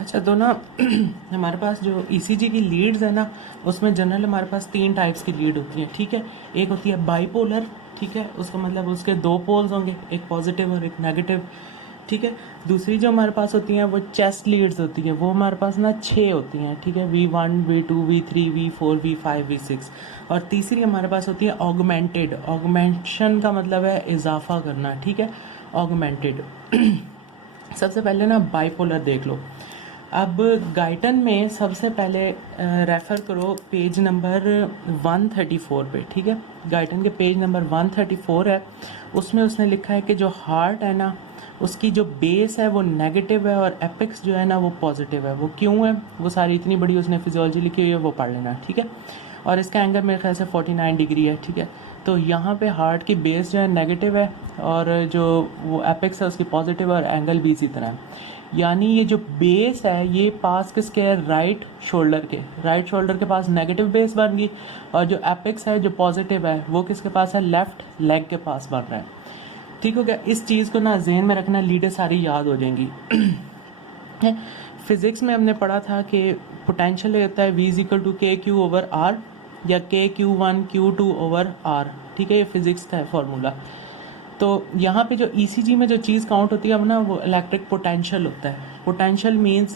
अच्छा तो ना हमारे पास जो ईसीजी की लीड्स है ना, उसमें जनरल हमारे पास 3 टाइप्स की लीड होती हैं, ठीक है। एक होती है बाईपोलर, ठीक है, उसका मतलब उसके 2 पोल्स होंगे, एक पॉजिटिव और एक नेगेटिव, ठीक है। दूसरी जो हमारे पास होती हैं वो चेस्ट लीड्स होती हैं, वो हमारे पास ना 6 होती हैं, ठीक है, V1 V2 V3 V4 V5 V6। और तीसरी हमारे पास होती है ऑगमेंटेड। ऑगमेंशन का मतलब है इजाफा करना, ठीक है, ऑगमेंटेड। सबसे पहले ना बाईपोलर देख लो। अब गाइटन में सबसे पहले रेफ़र करो पेज नंबर 134 पे, ठीक है। गाइटन के पेज नंबर 134 है, उसमें उसने लिखा है कि जो हार्ट है ना, उसकी जो बेस है वो नेगेटिव है और एपेक्स जो है ना वो पॉजिटिव है। वो क्यों है, वो सारी इतनी बड़ी उसने फिजियोलॉजी लिखी हुई है, वो पढ़ लेना, ठीक है। और इसका एंगल मेरे ख्याल से 49 डिग्री है, ठीक है। तो यहाँ पे हार्ट की बेस जो है नेगेटिव है और जो वो एपेक्स है उसकी पॉजिटिव है और एंगल भी इसी तरह है। यानी ये जो बेस है ये पास किसके है, राइट शोल्डर के। राइट शोल्डर के पास नेगेटिव बेस बन गई और जो एपेक्स है जो पॉजिटिव है वो किसके पास है, लेफ्ट लेग के पास बन रहा है। ठीक हो गया। इस चीज़ को ना जहन में रखना, लीडें सारी याद हो जाएंगी। फिज़िक्स में हमने पढ़ा था कि पोटेंशियल होता है V=KQ/R या KQ1Q2/R, ठीक है, ये फिज़िक्स का है फॉर्मूला। तो यहाँ पे जो ईसीजी में जो चीज़ काउंट होती है अब ना, वो इलेक्ट्रिक पोटेंशियल होता है। पोटेंशियल मीन्स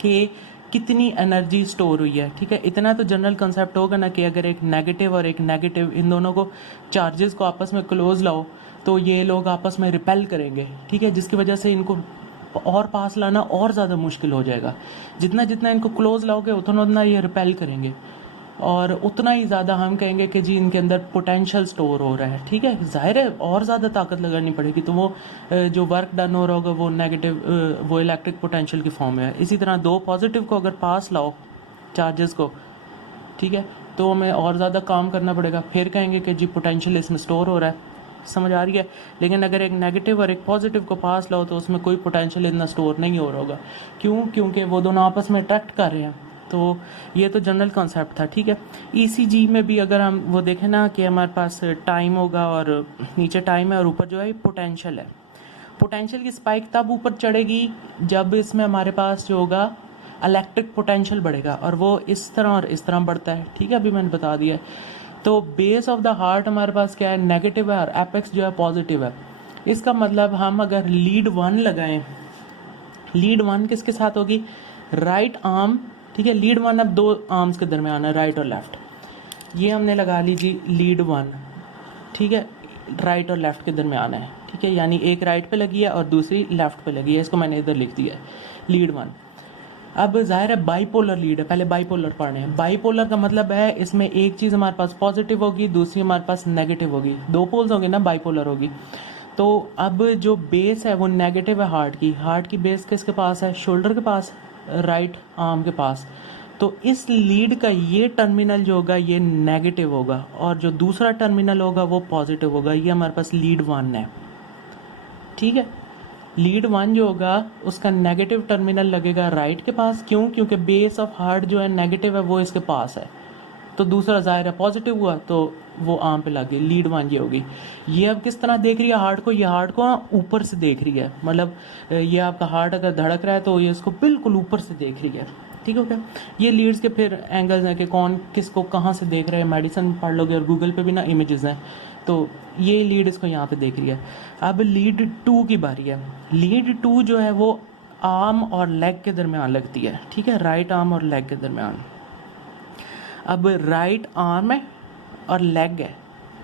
कि कितनी एनर्जी स्टोर हुई है, ठीक है। इतना तो जनरल कंसेप्ट होगा ना कि अगर एक नेगेटिव और एक नेगेटिव इन दोनों को चार्जेस को आपस में क्लोज लाओ तो ये लोग आपस में रिपेल करेंगे, ठीक है, जिसकी वजह से इनको और पास लाना और ज़्यादा मुश्किल हो जाएगा। जितना जितना इनको क्लोज लाओगे उतना उतना ये रिपेल करेंगे और उतना ही ज़्यादा हम कहेंगे कि जी इनके अंदर पोटेंशियल स्टोर हो रहा है, ठीक है। ज़ाहिर है और ज़्यादा ताकत लगानी पड़ेगी तो वो जो वर्क डन हो रहा होगा वो नेगेटिव, वो इलेक्ट्रिक पोटेंशियल की फॉर्म में है। इसी तरह 2 पॉजिटिव को अगर पास लाओ चार्जेस को, ठीक है, तो हमें और ज़्यादा काम करना पड़ेगा, फिर कहेंगे कि जी पोटेंशियल इसमें स्टोर हो रहा है, समझ आ रही है। लेकिन अगर एक नेगेटिव और एक पॉजिटिव को पास लाओ तो उसमें कोई पोटेंशियल इतना स्टोर नहीं हो रहा होगा। क्यों? क्योंकि वो दोनों आपस में अट्रैक्ट कर रहे हैं। तो ये तो जनरल कॉन्सेप्ट था, ठीक है। ईसीजी में भी अगर हम वो देखें ना कि हमारे पास टाइम होगा और नीचे टाइम है और ऊपर जो है पोटेंशियल है। पोटेंशियल की स्पाइक तब ऊपर चढ़ेगी जब इसमें हमारे पास जो होगा इलेक्ट्रिक पोटेंशियल बढ़ेगा और वो इस तरह और इस तरह बढ़ता है, ठीक है, अभी मैंने बता दिया है। तो बेस ऑफ द हार्ट हमारे पास क्या है, नेगेटिव है और एपेक्स जो है पॉजिटिव है। इसका मतलब हम अगर लीड 1 लगाएं, लीड 1 किसके साथ होगी, राइट आर्म, ठीक है। लीड 1 अब 2 आर्म्स के दरमियान है, राइट और लेफ्ट। ये हमने लगा लीजिए लीड 1, ठीक है, राइट और लेफ्ट के दरमियान है, ठीक है। यानी एक राइट पे लगी है और दूसरी लेफ्ट पे लगी है, इसको मैंने इधर लिख दिया है लीड 1। अब जाहिर है बाईपोलर लीड है, पहले बाईपोलर पढ़ने हैं। बाईपोलर का मतलब है इसमें एक चीज़ हमारे पास पॉजिटिव होगी, दूसरी हमारे पास नेगेटिव होगी, 2 पोल्स होंगे ना, बाईपोलर होगी। तो अब जो बेस है वो नेगेटिव है हार्ट की बेस किसके पास है, शोल्डर के पास, राइट आर्म के पास। तो इस लीड का ये टर्मिनल जो होगा ये नेगेटिव होगा और जो दूसरा टर्मिनल होगा वो पॉजिटिव होगा। ये हमारे पास लीड 1 है, ठीक है। लीड 1 जो होगा उसका नेगेटिव टर्मिनल लगेगा राइट के पास। क्यों? क्योंकि बेस ऑफ हार्ट जो है नेगेटिव है वो इसके पास है। तो दूसरा ज़ाहिर है पॉजिटिव हुआ तो वो आर्म पे लगी, लीड 1 ये होगी। ये अब किस तरह देख रही है हार्ट को, ये हार्ट को ऊपर से देख रही है। मतलब ये आपका हार्ट अगर धड़क रहा है तो ये इसको बिल्कुल ऊपर से देख रही है, ठीक हो गया। ये लीड्स के फिर एंगल्स हैं कि कौन किसको कहाँ से देख रहे हैं, मेडिसिन पढ़ लोगे और गूगल पे भी ना इमेजेस हैं। तो ये लीड इसको यहाँ पे देख रही है। अब लीड 2 की बारी है। लीड 2 जो है वो आर्म और लेग के दरमियान लगती है, ठीक है, राइट आर्म और लेग के दरमियान। अब राइट आर्म है और लेग है,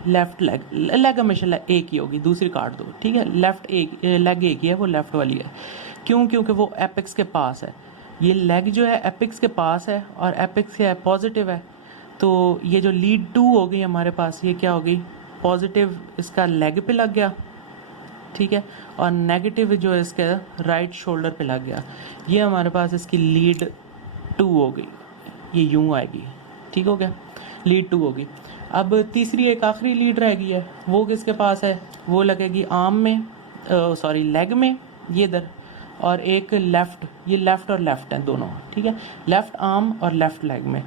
लेफ्ट लेग, लेग हमेशा एक ही होगी, दूसरी काट दो, ठीक है। लेफ्ट एक लेग एक ही है, वो लेफ्ट वाली है। क्यों? क्योंकि वो एपेक्स के पास है। ये लेग जो है एपेक्स के पास है और एपेक्स क्या है, पॉजिटिव है। तो ये जो लीड 2 हो गई हमारे पास, ये क्या हो गई, पॉजिटिव इसका लेग पे लग गया, ठीक है, और नेगेटिव जो है इसके राइट शोल्डर पे लग गया। ये हमारे पास इसकी लीड 2 हो गई, ये यूँ आएगी, ठीक हो गया, लीड 2 होगी। अब तीसरी एक आखिरी लीड रह गई है, वो किसके पास है, वो लगेगी आर्म में, सॉरी लेग में, ये इधर, और एक लेफ़्ट, ये लेफ़्ट और लेफ़्ट हैं दोनों, ठीक है, लेफ़्ट आर्म और लेफ़्ट लेग में।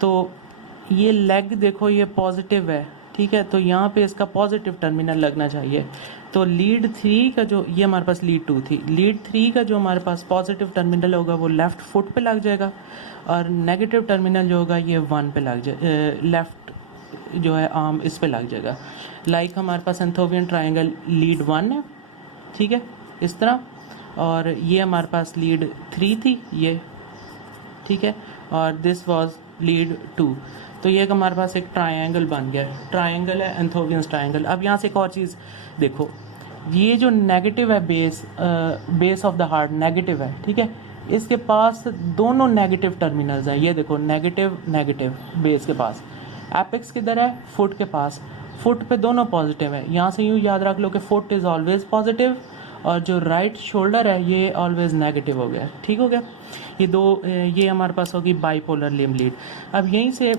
तो ये लेग देखो ये पॉजिटिव है, ठीक है, तो यहाँ पे इसका पॉजिटिव टर्मिनल लगना चाहिए। तो लीड 3 का जो, ये हमारे पास लीड 2 थी, लीड 3 का जो हमारे पास पॉजिटिव टर्मिनल होगा वो लेफ़्ट फुट पे लग जाएगा, और नेगेटिव टर्मिनल जो होगा ये 1 पे लग जाए, लेफ़्ट जो है आर्म इस पे लग जाएगा। लाइक हमारे पास एंथोवियन ट्रायंगल लीड 1 है, ठीक है, इस तरह, और ये हमारे पास लीड 3 थी ये, ठीक है, और दिस वाज लीड 2। तो ये हमारे पास एक ट्रायंगल बन गया, ट्रायंगल है एंथोवियंस ट्रायंगल। अब यहाँ से एक और चीज़ देखो, ये जो नेगेटिव है base of the heart negative है, ठीक है, इसके पास दोनों नेगेटिव टर्मिनल्स हैं, ये देखो नेगेटिव नेगेटिव बेस के पास। एपेक्स किधर है? फुट के पास, फुट पे दोनों पॉजिटिव है। यहाँ से यूँ याद रख लो कि फुट इज़ ऑलवेज पॉजिटिव, और जो राइट शोल्डर है ये ऑलवेज नेगेटिव हो गया, ठीक हो गया। ये दो, ये हमारे पास होगी बाइपोलर लिम्ब लीड। अब यहीं से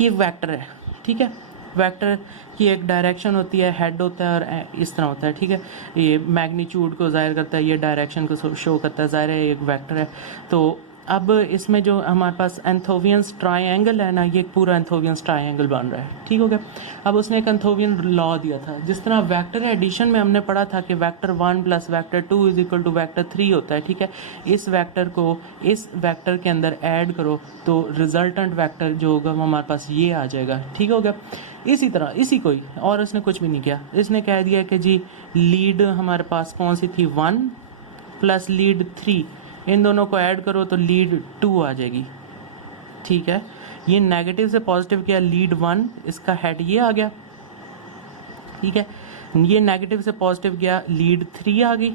ये वेक्टर है, ठीक है, वेक्टर की एक डायरेक्शन होती है, हेड होता है और इस तरह होता है, ठीक है, ये मैग्नीट्यूड को ज़ाहिर करता है, ये डायरेक्शन को शो करता है, ज़ाहिर है एक वेक्टर है। तो अब इसमें जो हमारे पास एंथोवियंस ट्रायंगल है ना, ये पूरा एंथोवियंस ट्रायंगल बन रहा है, ठीक हो गया। अब उसने एक एंथोवियन लॉ दिया था, जिस तरह वेक्टर एडिशन में हमने पढ़ा था कि vector 1 + vector 2 is equal to vector 3 होता है, ठीक है। इस वेक्टर को इस वेक्टर के अंदर ऐड करो तो रिजल्टेंट वेक्टर जो होगा वो हमारे पास ये आ जाएगा, ठीक हो गया। इसी तरह इसी कोई और इसने कुछ भी नहीं किया, इसने कह दिया कि जी लीड हमारे पास कौन सी थी, 1 + लीड 3, इन दोनों को ऐड करो तो लीड 2 आ जाएगी, ठीक है। ये नेगेटिव से पॉजिटिव किया, लीड 1, इसका हेड ये आ गया, ठीक है। ये नेगेटिव से पॉजिटिव गया, लीड 3 आ गई,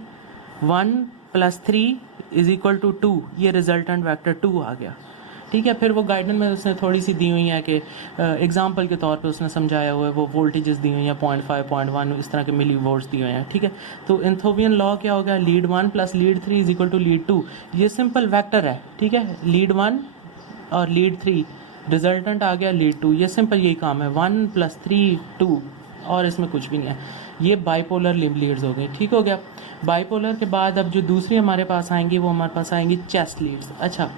1 + 3 = 2, ये रिजल्टेंट वेक्टर 2 आ गया, ठीक है। फिर वो गाइडेंस में उसने थोड़ी सी दी हुई है कि एग्जांपल के तौर पे उसने समझाया हुआ है, वो वोल्टेजेस दी हुई हैं 0.5 0.1 इस तरह के मिली वोल्ट्स दिए हुए हैं, ठीक है। तो एंथोवियन लॉ क्या होगा, लीड 1 + लीड 3 = लीड 2, ये सिंपल वेक्टर है, ठीक है। लीड 1 और लीड 3, रिजल्टेंट आ गया लीड 2, ये सिंपल यही काम है, 1 + 3 2, और इसमें कुछ भी नहीं है। ये बाइपोलर लिम्ब लीड्स हो गई, ठीक हो गया। बाइपोलर के बाद अब जो दूसरी हमारे पास आएंगी वो हमारे पास आएंगी चेस्ट लीड्स। अच्छा,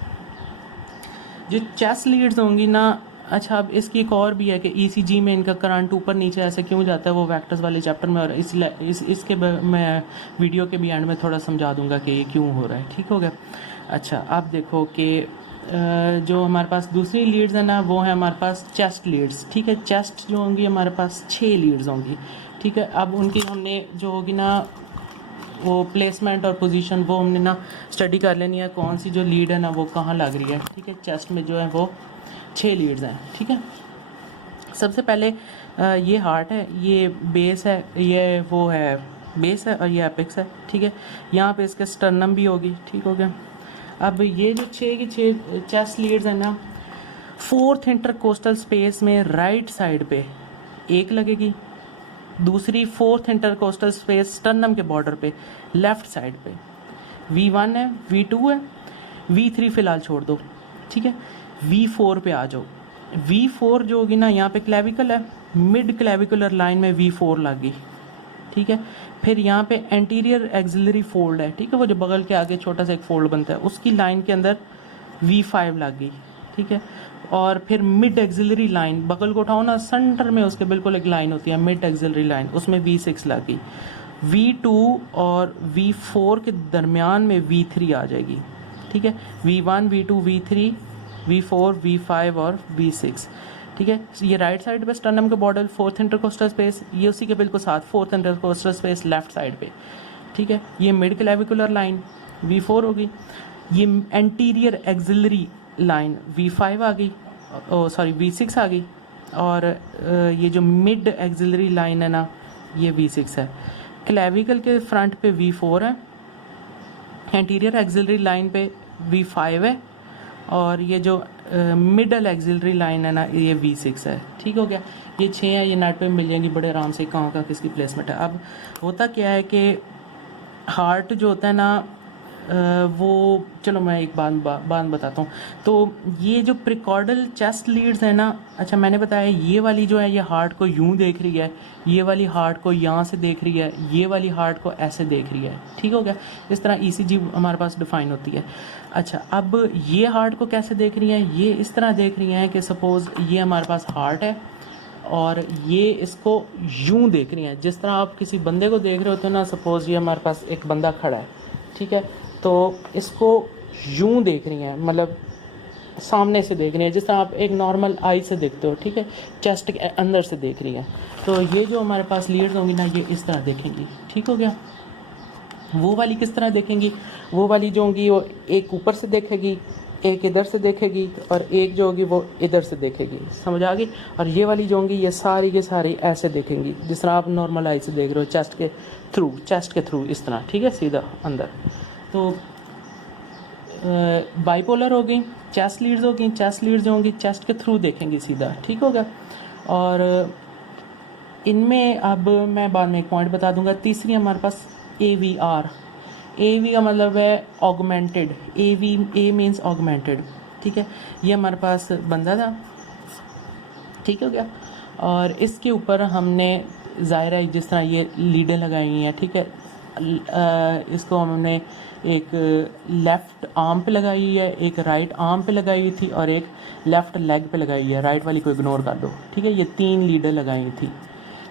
जो चेस्ट लीड्स होंगी ना, अच्छा अब इसकी एक और भी है कि ईसीजी में इनका करंट ऊपर नीचे ऐसे क्यों जाता है, वो वेक्टर्स वाले चैप्टर में, और इसके मैं वीडियो के भी एंड में थोड़ा समझा दूंगा कि ये क्यों हो रहा है, ठीक हो गया। अच्छा, आप देखो कि जो हमारे पास दूसरी लीड्स है ना, वो है हमारे पास चेस्ट लीड्स, ठीक है। चेस्ट जो होंगी हमारे पास 6 लीड्स होंगी, ठीक है। अब उनकी हमने जो होगी ना वो प्लेसमेंट और पोजीशन वो हमने ना स्टडी कर लेनी है, कौन सी जो लीड है ना वो कहाँ लग रही है, ठीक है। चेस्ट में जो है वो 6 लीड्स हैं, ठीक है। सबसे पहले ये हार्ट है, ये बेस है, ये वो है बेस है, और ये एपेक्स है, ठीक है। यहाँ पे इसके स्टर्नम भी होगी, ठीक हो गया। अब ये जो 6 की 6 चेस्ट लीड्स है ना, 4th इंटरकोस्टल स्पेस में राइट साइड पे एक लगेगी, दूसरी 4th इंटरकोस्टल स्पेस स्टर्नम के बॉर्डर पे लेफ्ट साइड पे V1 है, V2 है, V3 फिलहाल छोड़ दो, ठीक है। V4 पे आ जाओ। V4 जो होगी ना, यहाँ पे क्लेविकल है, मिड क्लेविकुलर लाइन में V4 लग गई, ठीक है। फिर यहाँ पे एंटीरियर एक्सिलरी फोल्ड है, ठीक है, वो जो बगल के आगे छोटा सा एक फोल्ड बनता है उसकी लाइन के अंदर V5 लग गई, ठीक है। और फिर मिड एक्सिलरी लाइन, बगल को उठाओ ना, सेंटर में उसके बिल्कुल एक लाइन होती है मिड एक्सिलरी लाइन, उसमें V6 लग गई। V2 और V4 के दरमियान में V3 आ जाएगी, ठीक है। V1 V2 V3 V4 V5 और V6, ठीक है। ये राइट साइड पे स्टर्नम का बॉर्डर, 4th इंटरकोस्टल स्पेस, ये उसी के बिल्कुल साथ 4th intercostal space left side पे, ठीक है। ये मिड क्लेविकुलर लाइन V4 होगी, ये एंटीरियर एक्सिलरी लाइन V5 आ गई, सॉरी V6 आ गई, और ये जो मिड एक्सिलरी लाइन है ना ये V6 है। क्लेविकल के फ्रंट पे V4 है, एंटीरियर एक्सिलरी लाइन पे V5 है, और ये जो मिडल एक्सिलरी लाइन है ना ये V6 है, ठीक हो गया। ये 6 है, ये नेट पे मिल जाएंगी बड़े आराम से कहाँ का किसकी प्लेसमेंट है। अब होता क्या है कि हार्ट जो होता है ना वो, चलो मैं एक बात बताता हूँ। तो ये जो प्रिकॉर्डल चेस्ट लीड्स है ना, अच्छा मैंने बताया ये वाली जो है ये हार्ट को यूँ देख रही है, ये वाली हार्ट को यहाँ से देख रही है, ये वाली हार्ट को ऐसे देख रही है, ठीक हो गया। इस तरह ईसीजी हमारे पास डिफाइन होती है। अच्छा, अब ये हार्ट को कैसे देख रही है, ये इस तरह देख रही हैं कि सपोज़ ये हमारे पास हार्ट है और ये इसको यूं देख रही हैं, जिस तरह आप किसी बंदे को देख रहे होते हो ना, सपोज़ ये हमारे पास एक बंदा खड़ा है, ठीक है, तो इसको यूं देख रही हैं, मतलब सामने से देख रही हैं, जिस तरह आप एक नॉर्मल आई से देखते हो, ठीक है, चेस्ट के अंदर से देख रही हैं। तो ये जो हमारे पास लीड्स होंगी ना, ये इस तरह देखेंगी, ठीक हो गया। वो वाली किस तरह देखेंगी, वो वाली जो होंगी वो एक ऊपर से देखेगी, एक इधर से देखेगी, और एक जो होगी वो इधर से देखेगी, समझ आ गई। और ये वाली जो होंगी ये सारी के सारी ऐसे देखेंगी, जिस तरह आप नॉर्मल आई से देख रहे हो, चेस्ट के थ्रू इस तरह, ठीक है, सीधा अंदर। तो बाइपोलर हो गई, चेस्ट लीड्स हो गई, चेस्ट लीड्स जो होंगी चेस्ट के थ्रू देखेंगी सीधा, ठीक हो गया। और इनमें अब मैं बाद में एक पॉइंट बता दूंगा। तीसरी हमारे पास AVR, AV का मतलब है ऑगमेंटेड, ए मीन्स ऑगमेंटेड, ठीक है। ये हमारे पास बंदा था, ठीक हो गया, और इसके ऊपर हमने ज़ाहिर है जिस तरह ये लीडें लगाई हुई हैं, ठीक है, इसको हमने एक लेफ़्ट आर्म पे लगाई हुई है, एक राइट आर्म पे लगाई हुई थी, और एक लेफ़्ट लेग पे लगाई हुई है, राइट वाली को इग्नोर कर दो, ठीक है। ये 3 लीडें लगाई हुई थी।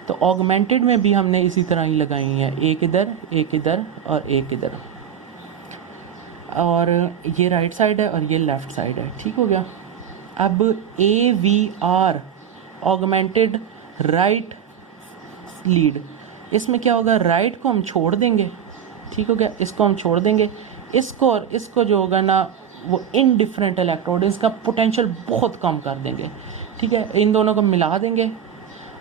तो ऑगमेंटेड में भी हमने इसी तरह ही लगाई हुई है, एक इधर और एक इधर, और ये राइट साइड है और ये लेफ़्ट साइड है, ठीक हो गया। अब AVR ऑगमेंटेड राइट लीड, इसमें क्या होगा, राइट को हम छोड़ देंगे, ठीक हो गया, इसको हम छोड़ देंगे, इसको और इसको जो होगा ना वो इनडिफरेंट इलेक्ट्रोड, इसका पोटेंशियल बहुत कम कर देंगे, ठीक है। इन दोनों को मिला देंगे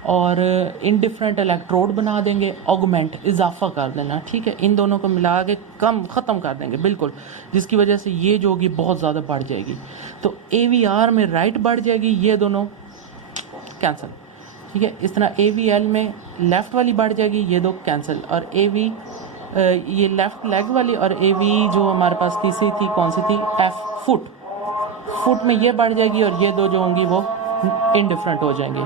और इनडिफरेंट इलेक्ट्रोड बना देंगे, ऑगमेंट इजाफा कर देना, ठीक है। इन दोनों को मिला के ख़त्म कर देंगे बिल्कुल, जिसकी वजह से ये जो होगी बहुत ज़्यादा बढ़ जाएगी। तो AVR में राइट बढ़ जाएगी, ये दोनों कैंसिल, ठीक है। इस तरह AVL में लेफ़्ट वाली बढ़ जाएगी, ये दो कैंसिल, और ये लेफ़्ट लेग वाली, और AV जो हमारे पास तीसरी थी कौन सी थी, F फुट में ये बढ़ जाएगी, और ये दो जो होंगी वो इनडिफरेंट हो जाएंगी,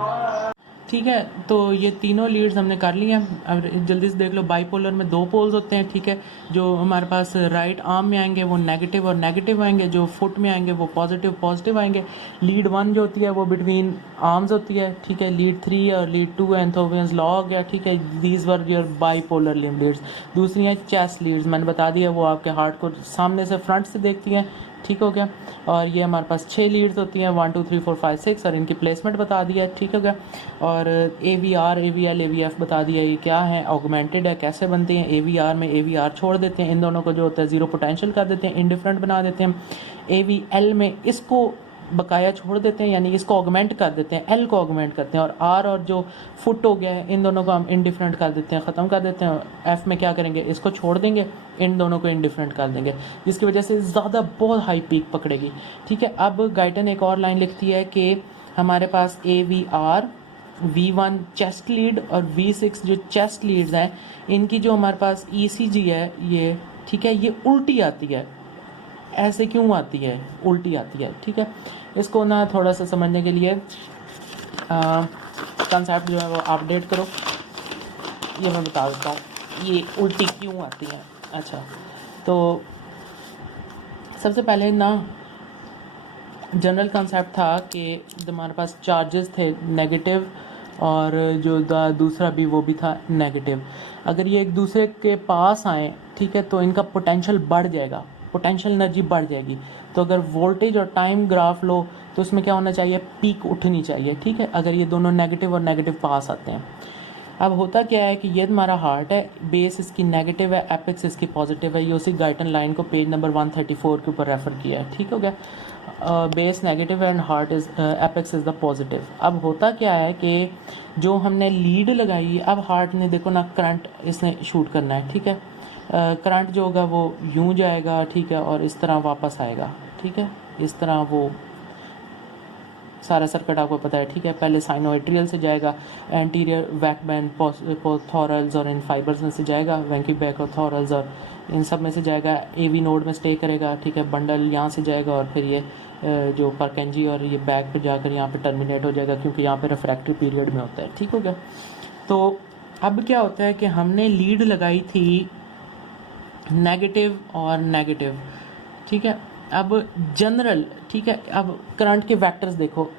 ठीक है। तो ये तीनों लीड्स हमने कर लिए हैं। अब जल्दी से देख लो, बाइपोलर में 2 पोल्स होते हैं, ठीक है। जो हमारे पास राइट आर्म में आएंगे वो नेगेटिव और नेगेटिव आएंगे, जो फुट में आएंगे वो पॉजिटिव आएंगे। लीड 1 जो होती है वो बिटवीन आर्म्स होती है, ठीक है। लीड 3 और लीड 2 एंथोवियंस लॉ हो गया, ठीक है। These are your bipolar limb leads. दूसरी हैं चेस्ट लीड्स, मैंने बता दिया, वो आपके हार्ट को सामने से फ्रंट से देखती हैं, ठीक हो गया। और ये हमारे पास 6 लीड्स होती हैं, 1 2 3 4 5 6, और इनकी प्लेसमेंट बता दिया है, ठीक हो गया। और AVR AVL AVF बता दिया, ये क्या है, ऑगमेंटेड है, कैसे बनते हैं। AVR में AVR छोड़ देते हैं, इन दोनों को जो होता है ज़ीरो पोटेंशियल कर देते हैं, इनडिफरेंट बना देते हैं। AVL में इसको बकाया छोड़ देते हैं, यानी इसको ऑगमेंट कर देते हैं, L को ऑगमेंट करते हैं, और R और जो फुट हो गया है इन दोनों को हम इनडिफरेंट कर देते हैं, ख़त्म कर देते हैं। F में क्या करेंगे, इसको छोड़ देंगे, इन दोनों को इनडिफरेंट कर देंगे, जिसकी वजह से ज़्यादा बहुत हाई पीक पकड़ेगी, ठीक है। अब गाइटन एक और लाइन लिखती है कि हमारे पास AVR V1 चेस्ट लीड और V6 जो चेस्ट लीड्स हैं, इनकी जो हमारे पास ECG है ये, ठीक है, ये उल्टी आती है। ऐसे क्यों आती है, उल्टी आती है, ठीक है। इसको ना थोड़ा सा समझने के लिए कंसेप्ट जो है वो अपडेट करो, ये मैं बता देता हूँ ये उल्टी क्यों आती है। अच्छा, तो सबसे पहले ना जनरल कंसेप्ट था कि हमारे पास चार्जेस थे नेगेटिव, और जो दूसरा भी वो भी था नेगेटिव। अगर ये एक दूसरे के पास आए, ठीक है, तो इनका पोटेंशियल बढ़ जाएगा, पोटेंशियल एनर्जी बढ़ जाएगी। तो अगर वोल्टेज और टाइम ग्राफ लो तो उसमें क्या होना चाहिए, पीक उठनी चाहिए, ठीक है, अगर ये दोनों नेगेटिव और नेगेटिव पास आते हैं। अब होता क्या है कि ये हमारा हार्ट है, बेस इसकी नेगेटिव है, एपेक्स इसकी पॉजिटिव है। ये उसी गाइडन लाइन को पेज नंबर 134 के ऊपर रेफ़र किया है, ठीक हो गया। बेस नेगेटिव है and heart is apex is the positive. अब होता क्या है कि जो हमने लीड लगाई, अब हार्ट ने देखो ना करंट इसने शूट करना है, ठीक है। करंट जो होगा वो यूं जाएगा, ठीक है, और इस तरह वापस आएगा, ठीक है, इस तरह वो सारा सर्किट आपको पता है, ठीक है। पहले साइनोएट्रियल से जाएगा, एंटीरियर वैकबैंड पोथोरल्स और इन फाइबर्स में से जाएगा, वेंकीबैकोथोरल्स और इन सब में से जाएगा, AV नोड में स्टे करेगा, ठीक है। बंडल यहाँ से जाएगा और फिर ये जो परकेंजी और ये बैक पे जाकर यहाँ पे टर्मिनेट हो जाएगा, क्योंकि यहाँ पे रिफ्रैक्टिव पीरियड में होता है, ठीक हो गया। तो अब क्या होता है कि हमने लीड लगाई थी नेगेटिव और नेगेटिव, ठीक है। अब जनरल, ठीक है, अब करंट के वेक्टर्स देखो,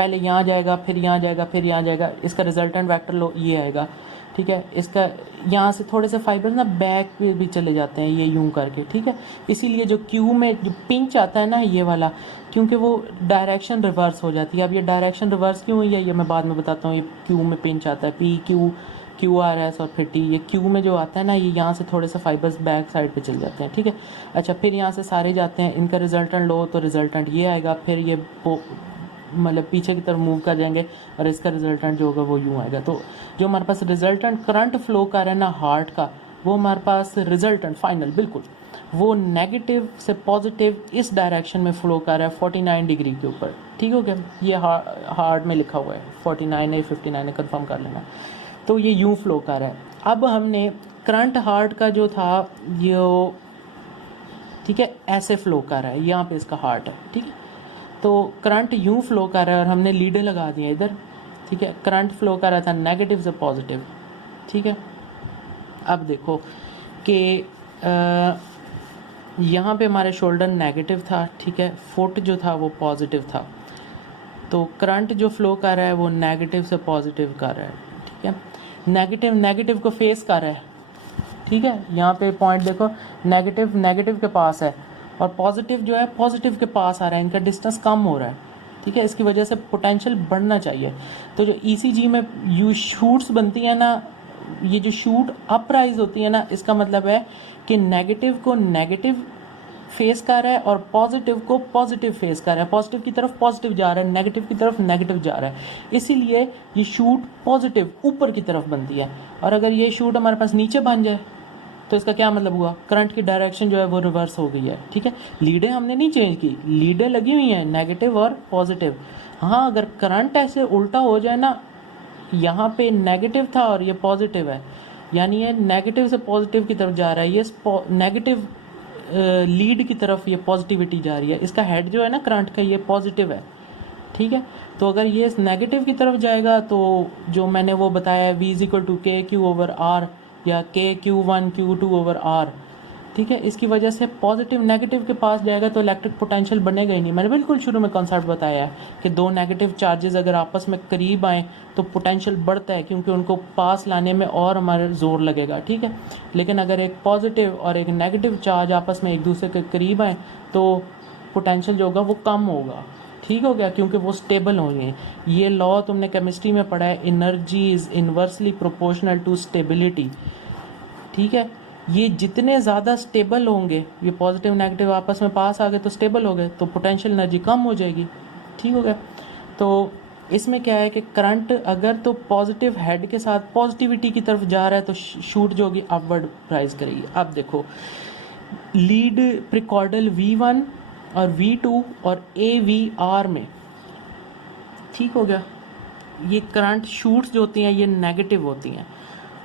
पहले यहाँ जाएगा, फिर यहाँ जाएगा, फिर यहाँ जाएगा, इसका रिजल्टेंट वेक्टर लो ये आएगा, ठीक है। इसका यहाँ से थोड़े से फाइबर्स ना बैक पे भी चले जाते हैं ये यूं करके, ठीक है। इसीलिए जो क्यू में जो पिंच आता है ना ये वाला, क्योंकि वो डायरेक्शन रिवर्स हो जाती है। अब ये डायरेक्शन रिवर्स क्यों हुई है ये मैं बाद में बताता हूँ। ये क्यू में पिंच आता है, P Q, Q R S और फिर टी। ये क्यू में जो आता है ना ये यहाँ से थोड़े से फाइबर्स बैक साइड पे चल जाते हैं, ठीक है। अच्छा, फिर यहाँ से सारे जाते हैं, इनका रिजल्टेंट लो तो रिजल्टेंट ये आएगा, फिर ये मतलब पीछे की तरफ मूव कर जाएंगे और इसका रिजल्टेंट जो होगा वो यूँ आएगा। तो जो हमारे पास रिजल्टेंट करंट फ्लो कर रहा है ना हार्ट का, वो हमारे पास रिजल्टेंट फाइनल बिल्कुल वो नेगेटिव से पॉजिटिव इस डायरेक्शन में फ्लो कर रहा है 49 डिग्री के ऊपर, ठीक हो गया। ये हार्ट में लिखा हुआ है 49 है 59 है, कंफर्म कर लेना। तो ये यूँ फ्लो कर रहा है। अब हमने करंट हार्ट का जो था ये, ठीक है, ऐसे फ्लो कर रहा है, यहाँ पे इसका हार्ट है, ठीक है। तो करंट यूँ फ्लो कर रहा है और हमने लीडें लगा दी हैं इधर, ठीक है। करंट फ्लो कर रहा था नेगेटिव से पॉजिटिव, ठीक है। अब देखो कि यहाँ पे हमारे शोल्डर नेगेटिव था, ठीक है, फुट जो था वो पॉजिटिव था। तो करंट जो फ्लो कर रहा है वो नेगेटिव से पॉजिटिव कर रहा है, ठीक है। नेगेटिव नेगेटिव को फेस कर रहा है, ठीक है। यहाँ पे पॉइंट देखो, नेगेटिव नेगेटिव के पास है और पॉजिटिव जो है पॉजिटिव के पास आ रहा है, इनका डिस्टेंस कम हो रहा है, ठीक है। इसकी वजह से पोटेंशियल बढ़ना चाहिए। तो जो ईसीजी में यू शूट्स बनती हैं ना, ये जो शूट अपराइज होती है ना, इसका मतलब है कि नेगेटिव को नेगेटिव फेस कर रहा है और पॉजिटिव को पॉजिटिव फेस कर रहा है। पॉजिटिव की तरफ पॉजिटिव जा रहा है, नेगेटिव की तरफ नेगेटिव जा रहा है। इसीलिए ये शूट पॉजिटिव ऊपर की तरफ बनती है। और अगर ये शूट हमारे पास नीचे बन जाए तो इसका क्या मतलब हुआ, करंट की डायरेक्शन जो है वो रिवर्स हो गई है, ठीक है। लीडें हमने नहीं चेंज की, लीडें लगी हुई हैं नेगेटिव और पॉजिटिव। हाँ, अगर करंट ऐसे उल्टा हो जाए ना, यहाँ पे नेगेटिव था और ये पॉजिटिव है, यानी ये नेगेटिव से पॉजिटिव की तरफ जा रहा है, ये नेगेटिव लीड की तरफ ये पॉजिटिविटी जा रही है। इसका हेड जो है ना करंट का ये पॉजिटिव है, ठीक है। तो अगर ये नेगेटिव की तरफ जाएगा तो जो मैंने वो बताया V = KQ/R या KQ1 Q2/R, ठीक है। इसकी वजह से पॉजिटिव नेगेटिव के पास जाएगा तो इलेक्ट्रिक पोटेंशियल बनेगा ही नहीं। मैंने बिल्कुल शुरू में कॉन्सेप्ट बताया है कि दो नेगेटिव चार्जेस अगर आपस में करीब आएँ तो पोटेंशियल बढ़ता है, क्योंकि उनको पास लाने में और हमारा जोर लगेगा, ठीक है। लेकिन अगर एक पॉजिटिव और एक नेगेटिव चार्ज आपस में एक दूसरे के करीब आएँ तो पोटेंशियल जो होगा वो कम होगा, ठीक हो गया, क्योंकि वो स्टेबल होंगे। ये लॉ तुमने केमिस्ट्री में पढ़ा है, energy is inversely proportional to stability, ठीक है। ये जितने ज़्यादा स्टेबल होंगे, ये पॉजिटिव नेगेटिव आपस में पास आ गए तो स्टेबल हो गए, तो पोटेंशियल एनर्जी कम हो जाएगी, ठीक हो गया। तो इसमें क्या है कि करंट अगर तो पॉजिटिव हेड के साथ पॉजिटिविटी की तरफ जा रहा है तो शूट जो होगी अपवर्ड राइज करेगी। अब देखो लीड प्रिकॉर्डल V1 और V2 और AVR में, ठीक हो गया। ये करंट शूट्स जो होती हैं ये नेगेटिव होती हैं,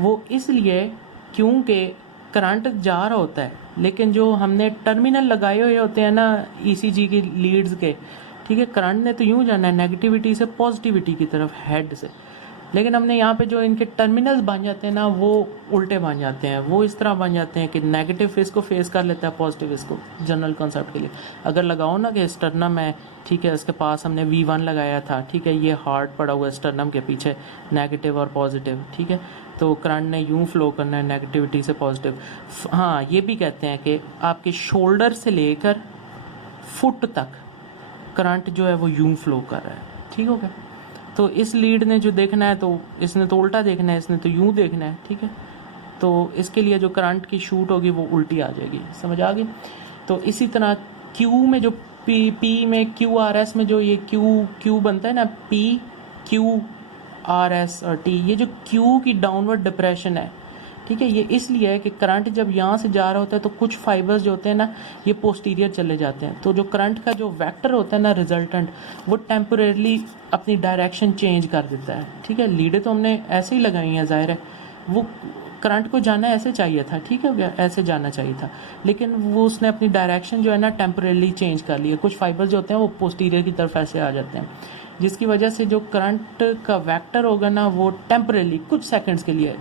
वो इसलिए क्योंकि करंट जा रहा होता है, लेकिन जो हमने टर्मिनल लगाए हुए होते हैं ना ईसीजी की लीड्स के, ठीक है, करंट ने तो यूँ जाना है नेगेटिविटी से पॉजिटिविटी की तरफ हेड से, लेकिन हमने यहाँ पे जो इनके टर्मिनल्स बन जाते हैं ना वो उल्टे बन जाते हैं। वो इस तरह बन जाते हैं कि नेगेटिव इसको फेस कर लेता है, पॉजिटिव इसको। जनरल कॉन्सेप्ट के लिए अगर लगाओ ना कि स्टर्नम है, ठीक है, उसके पास हमने V1 लगाया था, ठीक है, ये हार्ड पड़ा हुआ है स्टर्नम के पीछे, नेगेटिव और पॉजिटिव, ठीक है। तो करंट ने यूँ फ्लो करना है नेगेटिविटी से पॉजिटिव। हाँ, ये भी कहते हैं कि आपके शोल्डर से लेकर फुट तक करंट जो है वो यूँ फ्लो कर रहा है, ठीक हो गया। तो इस लीड ने जो देखना है तो इसने तो उल्टा देखना है, इसने तो यूँ देखना है, ठीक है। तो इसके लिए जो करंट की शूट होगी वो उल्टी आ जाएगी, समझ आ गई। तो इसी तरह क्यू में जो पी में QRS में जो ये क्यू बनता है ना, PQRS और T, ये जो क्यू की डाउनवर्ड डिप्रेशन है, ठीक है, ये इसलिए है कि करंट जब यहाँ से जा रहा होता है तो कुछ फाइबर्स जो होते हैं ना ये पोस्टीरियर चले जाते हैं। तो जो करंट का जो वेक्टर होता है ना रिजल्टेंट, वो टेम्परेरली अपनी डायरेक्शन चेंज कर देता है, ठीक है। लीडें तो हमने ऐसे ही लगाई हैं, जाहिर है वो करंट को जाना ऐसे चाहिए था, ठीक है, ऐसे जाना चाहिए था, लेकिन वो उसने अपनी डायरेक्शन जो है ना टेम्परेरली चेंज कर ली है। कुछ फाइबर्स जो होते हैं वो पोस्टीरियर की तरफ ऐसे आ जाते हैं, जिसकी वजह से जो करंट का वेक्टर होगा ना वो टेम्परेरली कुछ सेकेंड्स के लिए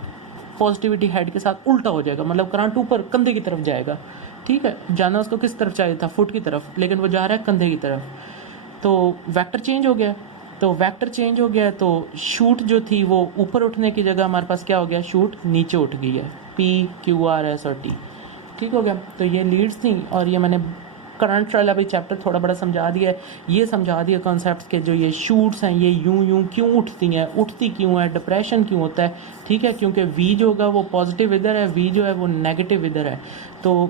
पॉजिटिविटी हेड के साथ उल्टा हो जाएगा, मतलब करंट ऊपर कंधे की तरफ जाएगा, ठीक है। जाना उसको किस तरफ चाहिए था, फुट की तरफ, लेकिन वो जा रहा है कंधे की तरफ, तो वेक्टर चेंज हो गया। तो वेक्टर चेंज हो गया है, तो शूट जो थी वो ऊपर उठने की जगह हमारे पास क्या हो गया, शूट नीचे उठ गई है, P Q R S और T। ठीक हो गया। तो ये लीड्स थी और ये मैंने करंट वाला भी चैप्टर थोड़ा बड़ा समझा दिया है, ये समझा दिया कॉन्सेप्ट्स के जो ये शूट्स हैं ये यूं क्यों उठती हैं, उठती क्यों है, डिप्रेशन क्यों होता है। ठीक है, क्योंकि वी जो होगा वो पॉजिटिव इधर है, वी जो है वो नेगेटिव इधर है। तो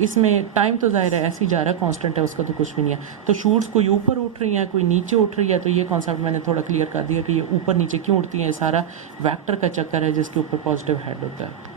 इसमें टाइम तो ज़ाहिर है ऐसे ही जा रहा है, कांस्टेंट है, उसका तो कुछ भी नहीं है। तो शूट्स कोई ऊपर उठ रही हैं, कोई नीचे उठ रही है, तो ये कॉन्सेप्ट मैंने थोड़ा क्लियर कर दिया कि ये ऊपर नीचे क्यों उठती हैं, ये सारा वेक्टर का चक्कर है जिसके ऊपर पॉजिटिव हेड होता है।